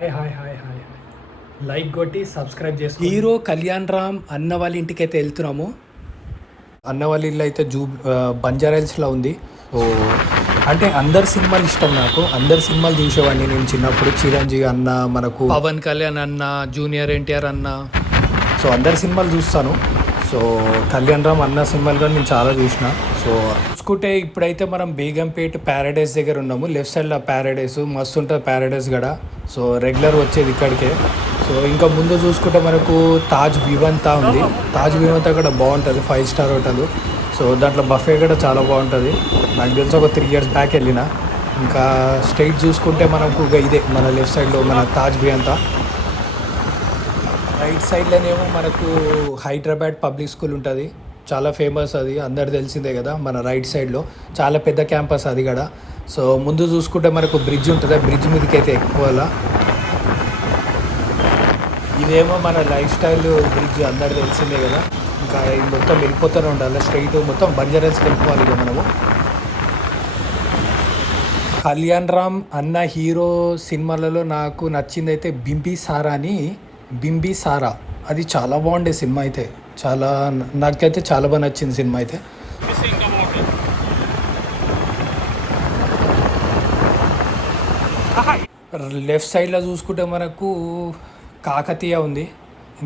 Hi hi hi hi like కొట్టి subscribe చేసుకో. Hero Kalyan Ram అన్న వాళ్ళ ఇంటికి అయితే వెళ్తున్నాము. అన్న వాళ్ళ ఇల్లు అయితే బంజారాహిల్స్లో ఉంది. సో అంటే అందరు సినిమాలు ఇష్టం నాకు. అందరు సినిమాలు చూసేవాడిని నేను చిన్నప్పుడు. చిరంజీవి అన్న, మనకు పవన్ కళ్యాణ్ అన్న, జూనియర్ ఎన్టీఆర్ అన్న, సో అందరి సినిమాలు చూస్తాను. సో కళ్యాణ్ రామ్ అన్న సినిమాలు కూడా నేను చాలా చూసిన. సో చూసుకుంటే ఇప్పుడైతే మనం బేగంపేట ప్యారడైస్ దగ్గర ఉన్నాము. లెఫ్ట్ సైడ్లో ప్యారడైస్ మస్తు ఉంటుంది. ప్యారడైస్ కూడా సో రెగ్యులర్ వచ్చేది ఇక్కడికే. సో ఇంకా ముందు చూసుకుంటే మనకు తాజ్ వివంతా ఉంది. తాజ్ వివంతా కూడా బాగుంటుంది, 5 స్టార్ హోటల్. సో దాంట్లో బఫే కూడా చాలా బాగుంటుంది. నాకు తెలిసి ఒక 3 years బ్యాక్ వెళ్ళిన. ఇంకా స్ట్రైట్ చూసుకుంటే మనకు ఇదే మన లెఫ్ట్ సైడ్లో మన తాజ్ వివంతా. రైట్ సైడ్లోనేమో మనకు హైదరాబాద్ పబ్లిక్ స్కూల్ ఉంటుంది. చాలా ఫేమస్, అది అందరు తెలిసిందే కదా. మన రైట్ సైడ్లో చాలా పెద్ద క్యాంపస్ అది కూడా. సో ముందు చూసుకుంటే మనకు బ్రిడ్జ్ ఉంటుంది. ఆ బ్రిడ్జ్ మీదకి అయితే ఎక్కువ. ఇదేమో మన లైఫ్ స్టైల్ బ్రిడ్జ్, అందరు తెలిసిందే కదా. ఇంకా ఇది మొత్తం వెళ్ళిపోతూనే ఉండాలి స్ట్రైట్, మొత్తం బంజారాహిల్స్కి వెళ్ళిపోవాలి ఇక మనము. కళ్యాణ్ రామ్ అన్న హీరో సినిమాలలో నాకు నచ్చింది అయితే బింబిసారా. అది చాలా బాగుండే సినిమా అయితే. చాలా నాకైతే చాలా బాగా నచ్చింది సినిమా అయితే. లెఫ్ట్ సైడ్లో చూసుకుంటే మనకు కాకతీయ ఉంది.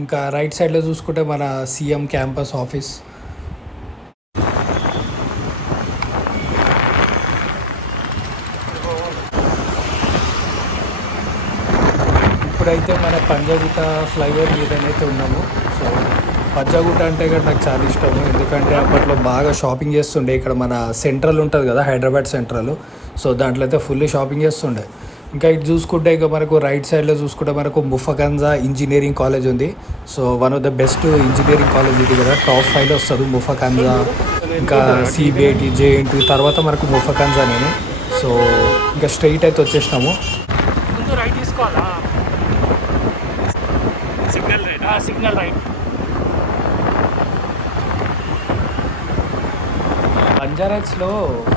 ఇంకా రైట్ సైడ్లో చూసుకుంటే మన సీఎం క్యాంపస్ ఆఫీస్. ఇప్పుడైతే మన పంజాగుట్ట ఫ్లైఓవర్ మీదనైతే ఉన్నాము. సో పంజాగుట్ట అంటే కూడా నాకు చాలా ఇష్టము. ఎందుకంటే అప్పట్లో బాగా షాపింగ్ చేస్తుండే. ఇక్కడ మన సెంట్రల్ ఉంటుంది కదా, హైదరాబాద్ సెంట్రల్. సో దాంట్లో అయితే ఫుల్లీ షాపింగ్ చేస్తుండే. ఇంకా ఇటు చూసుకుంటే ఇక మనకు రైట్ సైడ్లో చూసుకుంటే మనకు ముఫకన్జా ఇంజనీరింగ్ కాలేజ్ ఉంది. So one of the best engineering college ఇది కదా. టాప్ 5లో వస్తుంది ముఫకన్జా. ఇంకా సిబిఐటి, జేఎన్టీ తర్వాత మనకు ముఫకన్జా నేను. సో ఇంకా స్ట్రైట్ అయితే వచ్చేసినాము. రైట్ తీసుకోవాలా? Signal right. బంజారాహిల్స్లో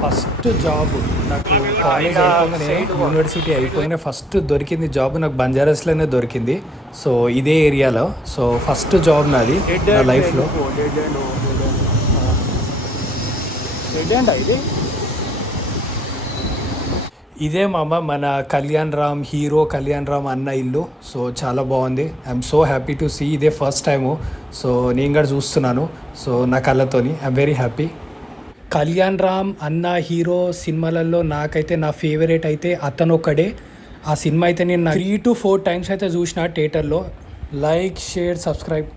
ఫస్ట్ జాబ్ నాకు కాలేజ్ అయిపోగానే, యూనివర్సిటీ అయిపోయిన ఫస్ట్ దొరికింది జాబ్ నాకు బంజారాహిల్స్లోనే దొరికింది. సో ఇదే ఏరియాలో. సో ఫస్ట్ జాబ్ నాది నా లైఫ్లో. ఇదే మన హీరో కళ్యాణ్ రామ్ అన్న ఇల్లు. సో చాలా బాగుంది. I'm so happy to see. ఇదే ఫస్ట్ టైము. సో నేను కూడా చూస్తున్నాను సో నా కళ్ళతోని. I'm very happy. Kalyan Ram అన్న హీరో సినిమాలలో నాకైతే నా ఫేవరెట్ అయితే అతనొక్కడే. ఆ సినిమా అయితే నేను 3 to 4 times అయితే చూసిన థియేటర్లో. Like, share, subscribe.